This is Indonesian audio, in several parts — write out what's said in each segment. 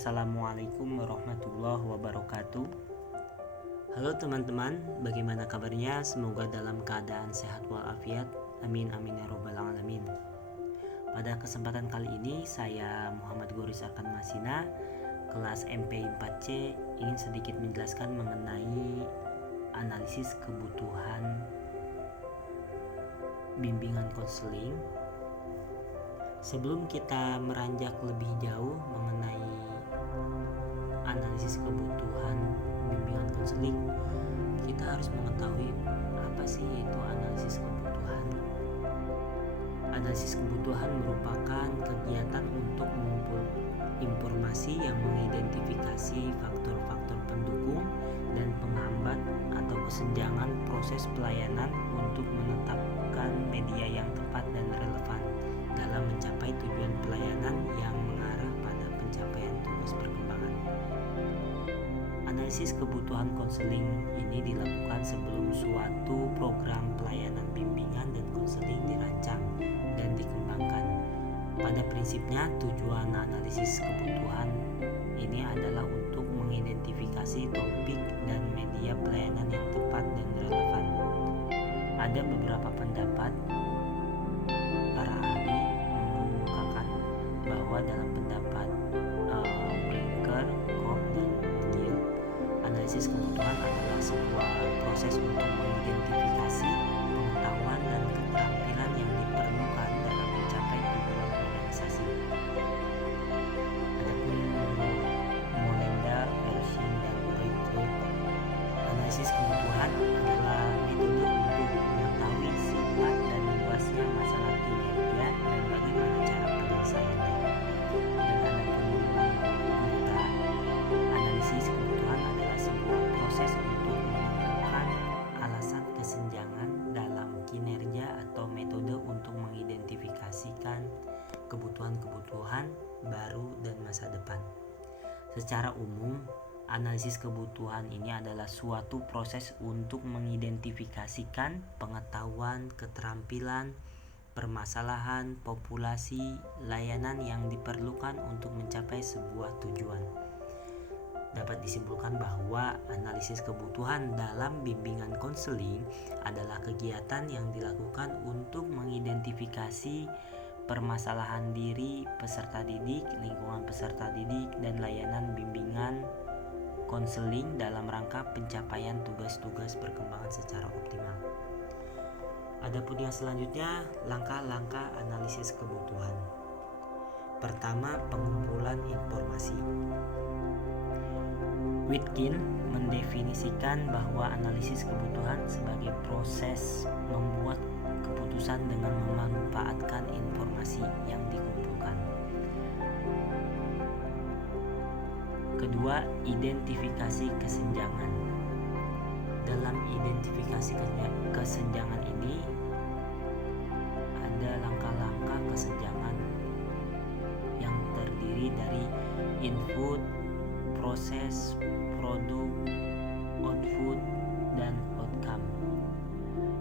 Assalamualaikum warahmatullahi wabarakatuh. Halo teman-teman, bagaimana kabarnya? Semoga dalam keadaan sehat walafiat. Amin amin ya robbal alamin. Pada kesempatan kali ini saya Muhammad Goris Arkan Masina, kelas MP 4C, ingin sedikit menjelaskan mengenai analisis kebutuhan bimbingan konseling. Sebelum kita meranjak lebih jauh mengenai analisis kebutuhan bimbingan konseling, kita harus mengetahui apa sih itu analisis kebutuhan. Analisis kebutuhan merupakan kegiatan untuk mengumpul informasi yang mengidentifikasi faktor-faktor pendukung dan penghambat atau kesenjangan proses pelayanan untuk menetapkan media yang tepat dan relevan dalam mencapai tujuan pelayanan yang mengarah pada pencapaian tugas perkembangan. Analisis kebutuhan konseling ini dilakukan sebelum suatu program pelayanan bimbingan dan konseling dirancang dan dikembangkan. Pada prinsipnya, tujuan analisis kebutuhan ini adalah untuk mengidentifikasi topik dan media pelayanan yang tepat dan relevan. Ada beberapa pendapat para ahli mengungkapkan bahwa dalam pendapat Brinker, Koch, dan Gill, analisis kebutuhan adalah sebuah proses untuk mengidentifikasi pengetahuan dan keterampilan yang diperlukan dalam mencapai tujuan organisasi. Adapun Molenda, Pershing, dan Breakthrough, analisis kebutuhan adalah metode untuk mengetahui sifat dan luasnya masalah kinerja dan bagaimana cara penyelesaiannya. Dan adapun Gupta, analisis kebutuhan adalah sebuah proses untuk menemukan alasan kesenjangan dalam kinerja atau metode untuk mengidentifikasikan kebutuhan-kebutuhan baru dan masa depan. Secara umum, analisis kebutuhan ini adalah suatu proses untuk mengidentifikasikan pengetahuan, keterampilan, permasalahan, populasi, layanan yang diperlukan untuk mencapai sebuah tujuan. Dapat disimpulkan bahwa analisis kebutuhan dalam bimbingan konseling adalah kegiatan yang dilakukan untuk mengidentifikasi permasalahan diri peserta didik, lingkungan peserta didik, dan layanan bimbingan konseling dalam rangka pencapaian tugas-tugas perkembangan secara optimal. Adapun yang selanjutnya, langkah-langkah analisis kebutuhan. Pertama, pengumpulan informasi. Witkin mendefinisikan bahwa analisis kebutuhan sebagai proses membuat keputusan dengan memanfaatkan informasi yang dikumpulkan. Kedua, identifikasi kesenjangan. Dalam identifikasi kesenjangan ini ada langkah-langkah kesenjangan yang terdiri dari input, proses, produk, output, dan outcome.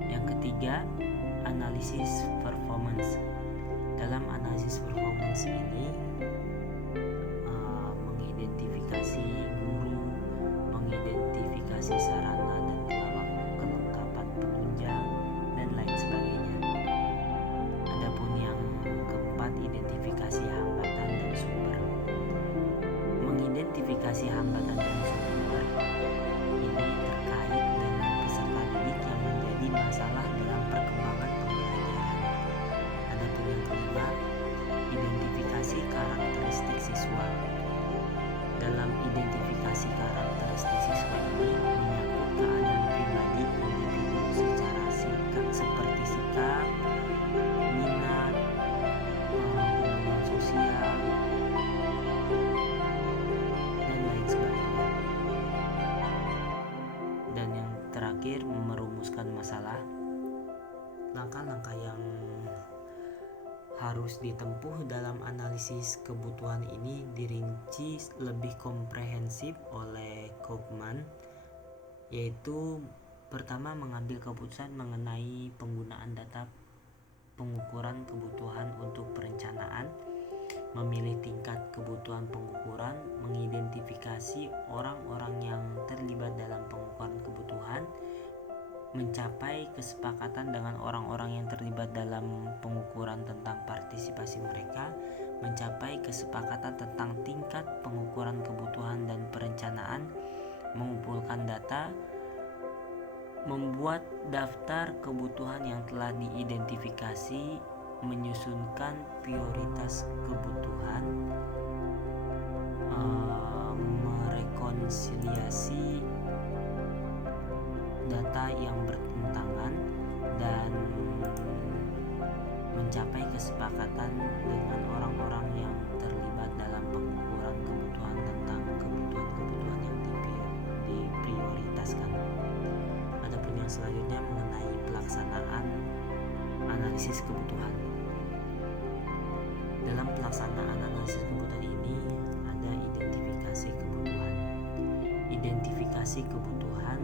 Yang ketiga, analisis performance. Dalam analisis performance ini mengidentifikasi guru, mengidentifikasi sarana dan kelengkapan penunjang, dan lain sebagainya. Adapun yang keempat, identifikasi hambatan dan sumber. Mengidentifikasi hambatan dan sumber ini terkait dengan peserta didik yang menjadi masalah dalam perkembangan pembelajaran. Adapun yang kelima, identifikasi karakteristik siswa. Dalam identifikasi karakteristik siswa ini menyangkut keadaan pribadi individu secara seperti sikap, minat, hubungan sosial, dan lain sebagainya. Dan yang terakhir, merumuskan masalah. Langkah-langkah yang harus ditempuh dalam analisis kebutuhan ini dirinci lebih komprehensif oleh Kaufman, yaitu pertama, mengambil keputusan mengenai penggunaan data pengukuran kebutuhan untuk perencanaan, memilih tingkat kebutuhan pengukuran, kesepakatan dengan orang-orang yang terlibat dalam pengukuran tentang partisipasi mereka, mencapai kesepakatan tentang tingkat pengukuran kebutuhan dan perencanaan, mengumpulkan data, membuat daftar kebutuhan yang telah diidentifikasi, menyusunkan prioritas kebutuhan, merekonsiliasi data yang bertentangan, dan mencapai kesepakatan dengan orang-orang yang terlibat dalam pengukuran kebutuhan tentang kebutuhan-kebutuhan yang diprioritaskan. Adapun yang selanjutnya mengenai pelaksanaan analisis kebutuhan. Dalam pelaksanaan analisis kebutuhan ini ada identifikasi kebutuhan. Identifikasi kebutuhan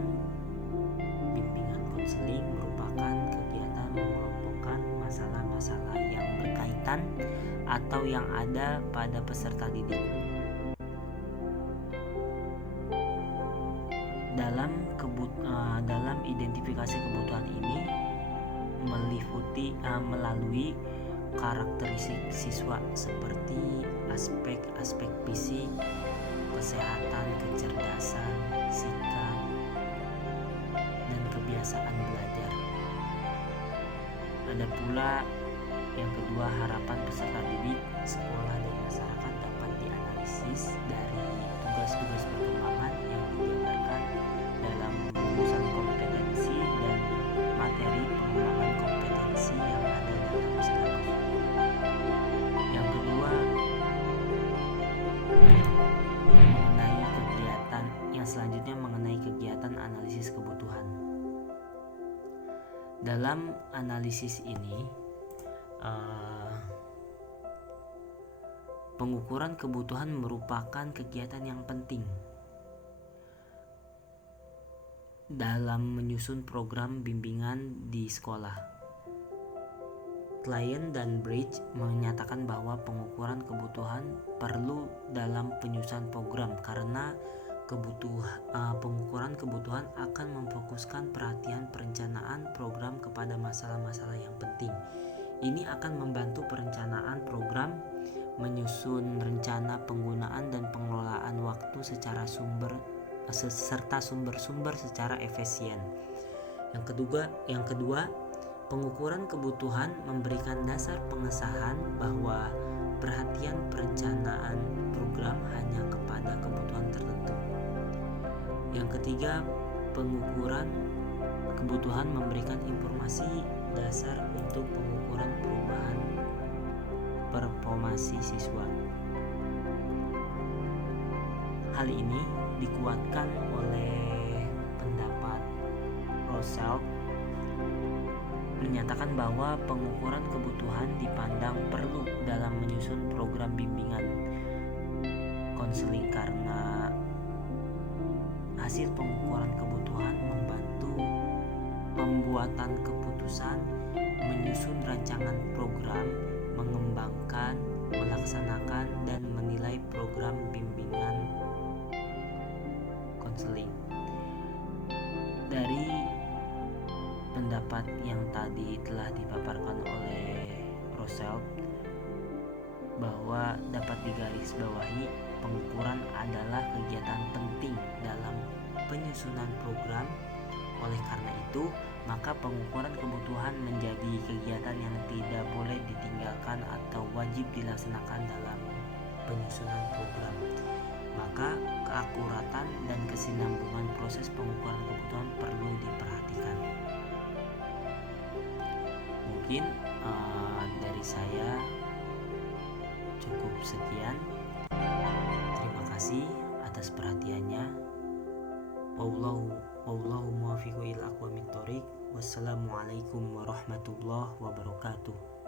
bimbingan konseling merupakan kegiatan mengelompokkan masalah-masalah yang berkaitan atau yang ada pada peserta didik. Dalam identifikasi kebutuhan ini melalui karakteristik siswa seperti aspek-aspek fisik, kesehatan, kecerdasan, sikap, dan kebiasaan belajar. Ada pula yang kedua, harapan peserta didik, sekolah, dan masyarakat dapat dianalisis dari tugas-tugas perkembangan yang dijabarkan dalam rumusan kompetensi dan materi pengembangan kompetensi yang ada dalam silabus. Yang kedua, mengenai kegiatan analisis kebutuhan. Dalam analisis ini, pengukuran kebutuhan merupakan kegiatan yang penting dalam menyusun program bimbingan di sekolah. Klein dan Bridge menyatakan bahwa pengukuran kebutuhan perlu dalam penyusunan program karena pengukuran kebutuhan akan memfokuskan perhatian perencanaan program kepada masalah-masalah yang penting. Ini akan membantu perencanaan program, menyusun rencana penggunaan dan pengelolaan waktu serta sumber-sumber secara efisien. Yang kedua, pengukuran kebutuhan memberikan dasar pengesahan bahwa perhatian perencanaan program hanya kepada kebutuhan tertentu. Yang ketiga, pengukuran kebutuhan memberikan informasi dasar untuk pengukuran perubahan performasi siswa. Hal ini dikuatkan oleh pendapat Rousseau menyatakan bahwa pengukuran kebutuhan dipandang perlu dalam menyusun program bimbingan konseling karena hasil pengukuran kebutuhan membantu pembuatan keputusan, menyusun rancangan program, mengembangkan, melaksanakan, dan menilai program bimbingan konseling. Dari pendapat yang tadi telah dipaparkan oleh Rousseau bahwa dapat digarisbawahi, pengukuran adalah kegiatan penting dalam penyusunan program. Oleh karena itu, maka pengukuran kebutuhan menjadi kegiatan yang tidak boleh ditinggalkan atau wajib dilaksanakan dalam penyusunan program. Maka keakuratan dan kesinambungan proses pengukuran kebutuhan perlu diperhatikan. Mungkin dari saya cukup sekian. Terima kasih atas perhatiannya. Wallahu muwaffiq ila aqwamit thoriq. Wassalamualaikum warahmatullahi wabarakatuh.